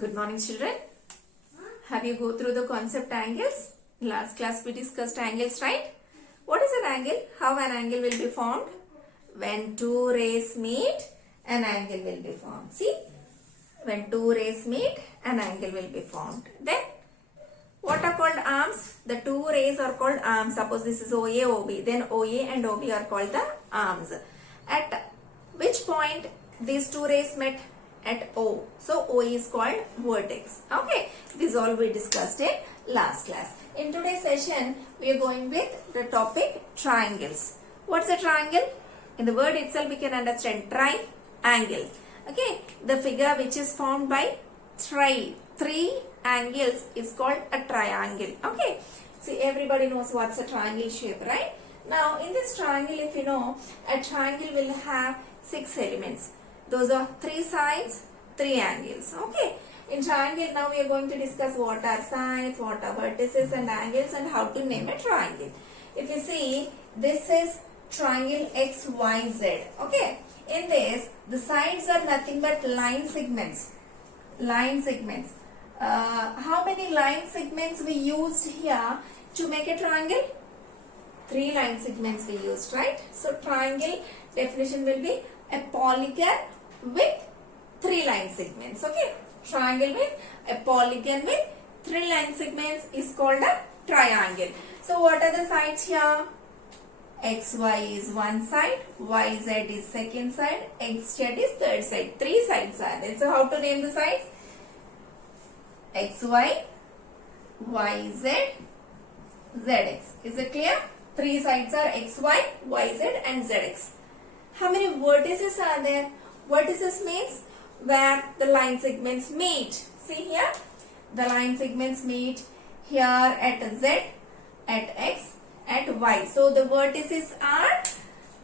Good morning, children. Have you go through the concept angles? Last class we discussed angles, right? What is an angle? How an angle will be formed? When two rays meet, an angle will be formed. See? When two rays meet, an angle will be formed. Then, what are called arms? The two rays are called arms. Suppose this is OA, OB. Then OA and OB are called the arms. At which point these two rays met? At O. So O is called vertex. Okay. This all we discussed in last class. In today's session, we are going with the topic triangles. What's a triangle? In the word itself, we can understand triangle. Okay. The figure which is formed by three angles is called a triangle. Okay. See, everybody knows what's a triangle shape, right? Now, in this triangle, if you know, a triangle will have 6 elements. Those are 3 sides, 3 angles. Okay. In triangle, now we are going to discuss what are sides, what are vertices and angles, and how to name a triangle. If you see, this is triangle XYZ. Okay. In this, the sides are nothing but line segments. Line segments. How many line segments we used here to make a triangle? 3 line segments we used, right? So, triangle definition will be a polygon with 3 line segments. Okay. Triangle with a polygon with 3 line segments is called a triangle. So what are the sides here? XY is one side, YZ is second side, XZ is third side. 3 sides are there. So how to name the sides? XY, YZ, ZX. Is it clear? 3 sides are XY, YZ and ZX. How many vertices are there? Vertices means where the line segments meet. See here, the line segments meet here at Z, at X, at Y. So the vertices are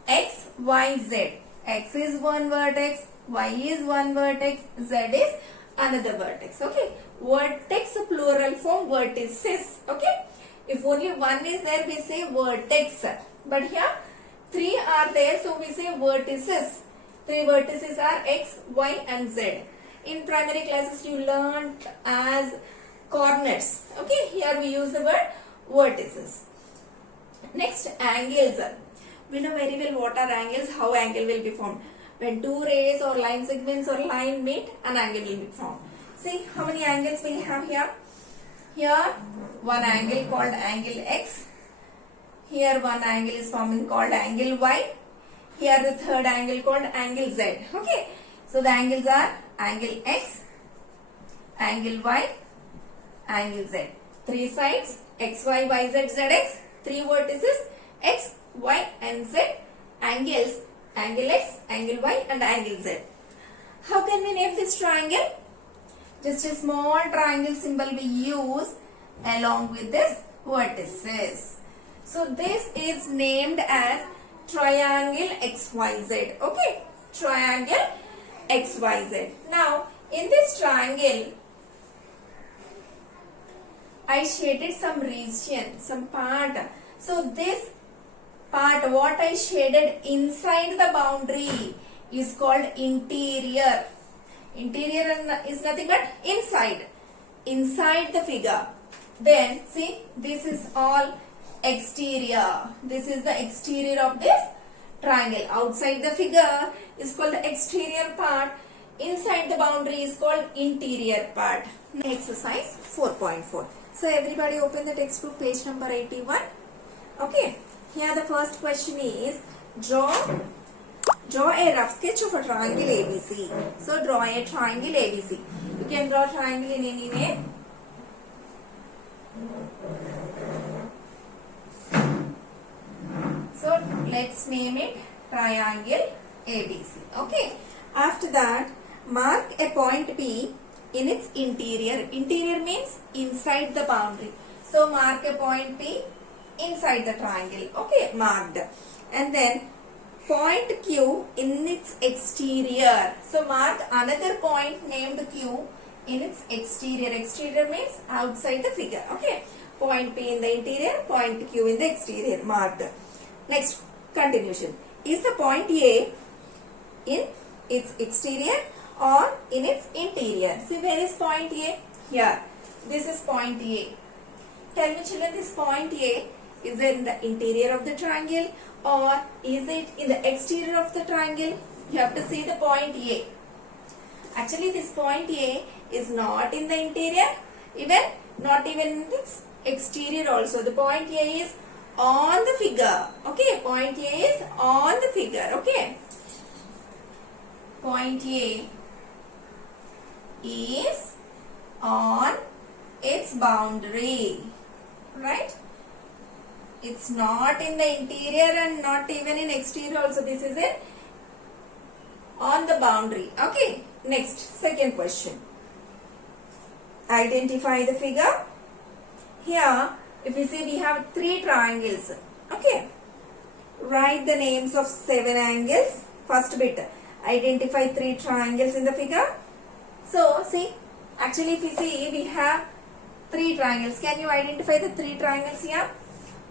X, Y, Z. X is one vertex, Y is one vertex, Z is another vertex. Okay. Vertex plural form vertices. Okay. If only one is there, we say vertex. But here 3 are there, so we say vertices. 3 vertices are X, Y and Z. In primary classes you learned as coordinates. Okay, here we use the word vertices. Next, angles. We know very well what are angles, how angle will be formed. When 2 rays or line segments or line meet, an angle will be formed. See how many angles we have here. Here one angle called angle X. Here one angle is forming called angle Y. Here the third angle called angle Z. Okay. So the angles are angle X, angle Y, angle Z. 3 sides X, Y, Y, Z, Z, X. 3 vertices X, Y and Z. Angles angle X, angle Y and angle Z. How can we name this triangle? Just a small triangle symbol we use along with this vertices. So this is named as triangle XYZ. Okay. Triangle XYZ. Now, in this triangle, I shaded some region, some part. So this part, what I shaded inside the boundary is called interior. Interior is nothing but inside. Inside the figure. Then, see, this is all exterior. This is the exterior of this triangle. Outside the figure is called the exterior part. Inside the boundary is called interior part. Exercise 4.4. So everybody open the textbook page number 81. Okay. Here the first question is draw a rough sketch of a triangle ABC. So draw a triangle ABC. You can draw triangle in any way. So let's name it triangle ABC. Okay. After that, mark a point P in its interior. Interior means inside the boundary. So mark a point P inside the triangle. Okay, marked. And then point Q in its exterior. So mark another point named Q in its exterior. Exterior means outside the figure. Okay. Point P in the interior, point Q in the exterior. Marked. Next, continuation. Is the point A in its exterior or in its interior. See, where is point A? Here. This is point A. Tell me children, this point A, is it in the interior of the triangle or is it in the exterior of the triangle? You have to see the point A. Actually, this point A is not in the interior, not even in its exterior also. The point A is on the figure. Okay, point A is on the figure. Okay. Point A is on its boundary. Right? It's not in the interior and not even in exterior also. This is it on the boundary. Okay. Next, second question. Identify the figure. Here, if you see, we have 3 triangles. Okay. Write the names of 7 angles. First bit. Identify 3 triangles in the figure. So, see, actually if you see, we have 3 triangles. Can you identify the 3 triangles here?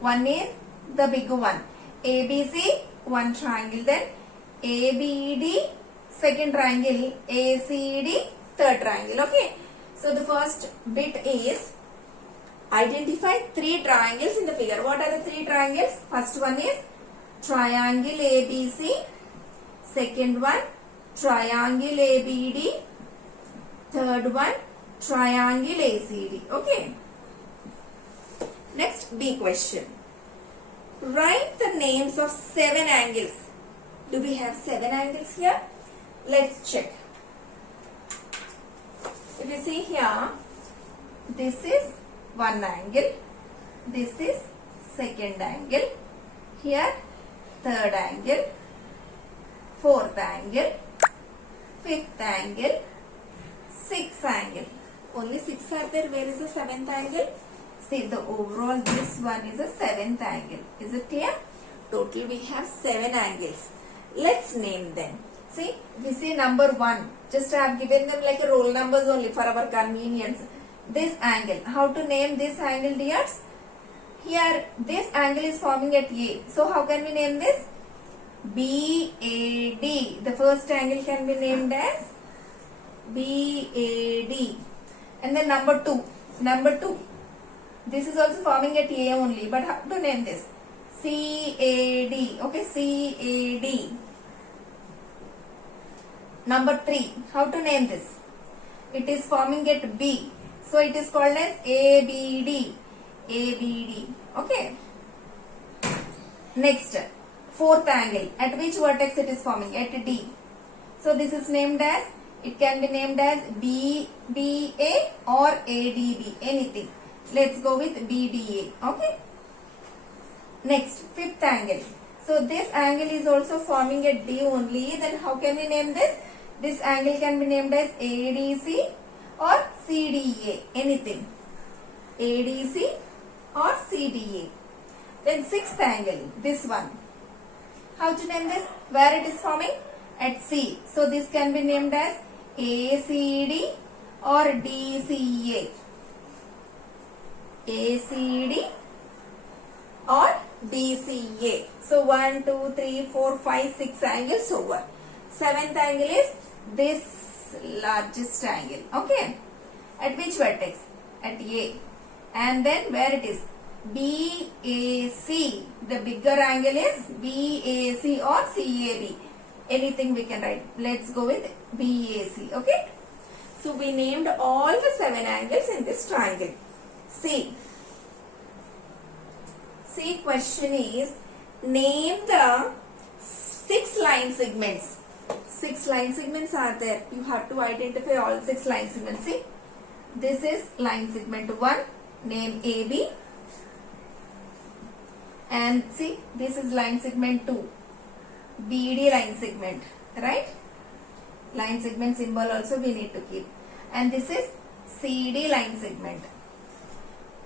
One is the big one. ABC, one triangle. Then ABD, second triangle. ACD, third triangle. Okay. So the first bit is identify 3 triangles in the figure. What are the 3 triangles? First one is triangle ABC. Second one, triangle ABD. Third one, triangle ACD. Okay. Next, B question. Write the names of 7 angles. Do we have 7 angles here? Let's check. If you see here, this is one angle. This is second angle. Here, third angle. Fourth angle. Fifth angle. Sixth angle. Only 6 are there. Where is the 7th angle? See, the overall this one is a 7th angle. Is it clear? Total we have 7 angles. Let's name them. See, we see number 1. Just I have given them like a roll numbers only for our convenience. This angle. How to name this angle, dears? Here, this angle is forming at A. So, how can we name this? BAD. The first angle can be named as BAD. And then number 2. Number 2. This is also forming at A only. But how to name this? CAD. Okay, CAD. Number 3. How to name this? It is forming at B. So it is called as ABD. ABD. Okay. Next. Fourth angle. At which vertex it is forming? At D. So this is named as, it can be named as BBA or ADB. Anything. Let's go with BDA. Okay. Next. Fifth angle. So this angle is also forming at D only. Then how can we name this? This angle can be named as ADC or CDA. Anything. ADC or CDA. Then sixth angle. This one. How to name this? Where it is forming? At C. So this can be named as ACD or DCA. ACD or DCA. So 1, 2, 3, 4, 5, 6 angles over. Seventh angle is this largest angle. Okay. At which vertex? At A. And then where it is? BAC. The bigger angle is BAC or CAB. Anything we can write. Let's go with BAC. Okay. So we named all the 7 angles in this triangle. C question is, name the 6 line segments. 6 line segments are there. You have to identify all 6 line segments. See, this is line segment 1. Name AB. And see, this is line segment 2. BD line segment. Right? Line segment symbol also we need to keep. And this is CD line segment.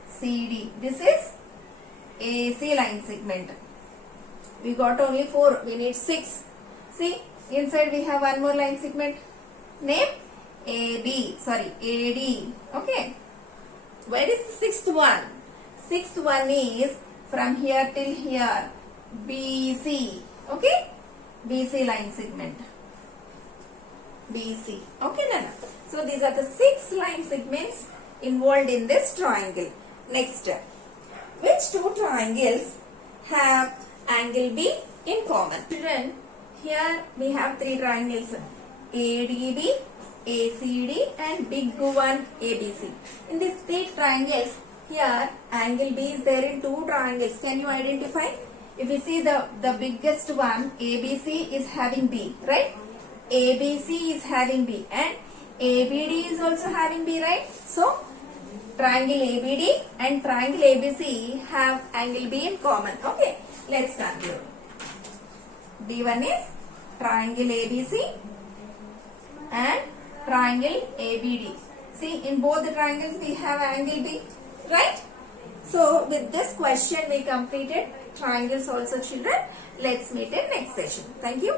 CD. This is AC line segment. We got only 4. We need 6. See, inside we have one more line segment. Name AB. Sorry, AD. Okay. Where is the 6th one? 6th one is from here till here. BC. Okay. BC line segment. BC. Okay, Nana. So these are the 6 line segments involved in this triangle. Next, which two triangles have angle B in common? Children, here we have 3 triangles, ADB, ACD and big one ABC. In these 3 triangles, here angle B is there in 2 triangles. Can you identify? If you see the biggest one, ABC is having B, right? ABC is having B and ABD is also having B, right? So, triangle ABD and triangle ABC have angle B in common. Okay, let's start here. B1 is triangle ABC and triangle ABD. See, in both the triangles we have angle B, right? So, with this question we completed triangles also, children. Let's meet in next session. Thank you.